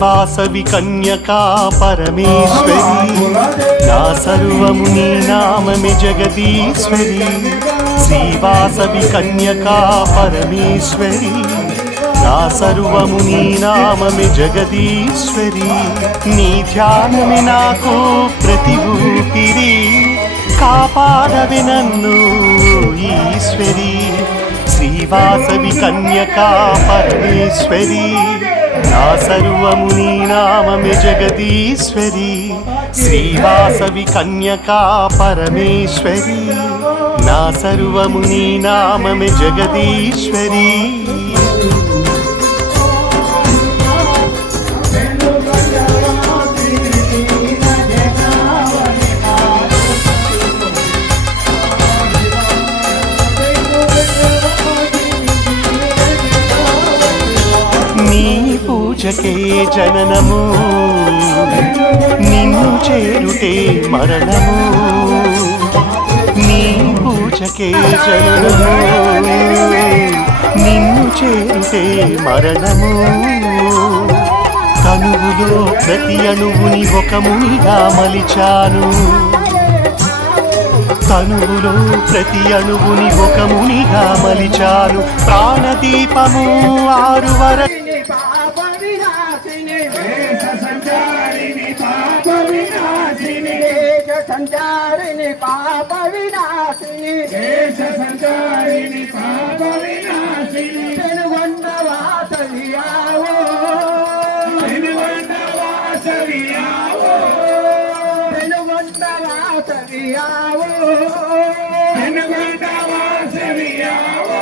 శ్రీవాసవి కన్యకా పరమేశ్వరి నా సర్వము నీ నామమే జగదీశ్వరి శ్రీవాసవి కన్యకా పరమేశ్వరి నా సర్వము నీ నామమే జగదీశ్వరి నీ ధ్యానమే నాకు ప్రతి ఊపిరి కాపాడవి నన్ను ఈశ్వరి శ్రీవాసవి కన్యకా పరమేశ్వరి నా సర్వము నీ నామమే జగదీశ్వరి శ్రీవాసవి కన్యకా పరమేశ్వరి నా సర్వము నీ నామమే జగదీశ్వరి పూజకే జననము నిన్ను చేరుటే మరణము నీ పూజకే జననము నిన్ను చేరుటే మరణము తనువులో ప్రతి అణువుని ఒక మునిగా మలిచాను తనువులో ప్రతి అణువుని ఒక మునిగా మలిచాను ప్రాణదీపము ఆరు వర సంచారిణి పాప వినాశిని దేశ సంచారిణి పాప వినాశిని పెనుగొండ వాసవియావో పెనుగొండ వాసవియావో పెనుగొండ వాసవియావో పెనుగొండ వాసవియావో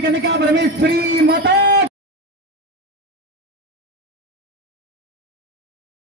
कनिका परमेश्वरी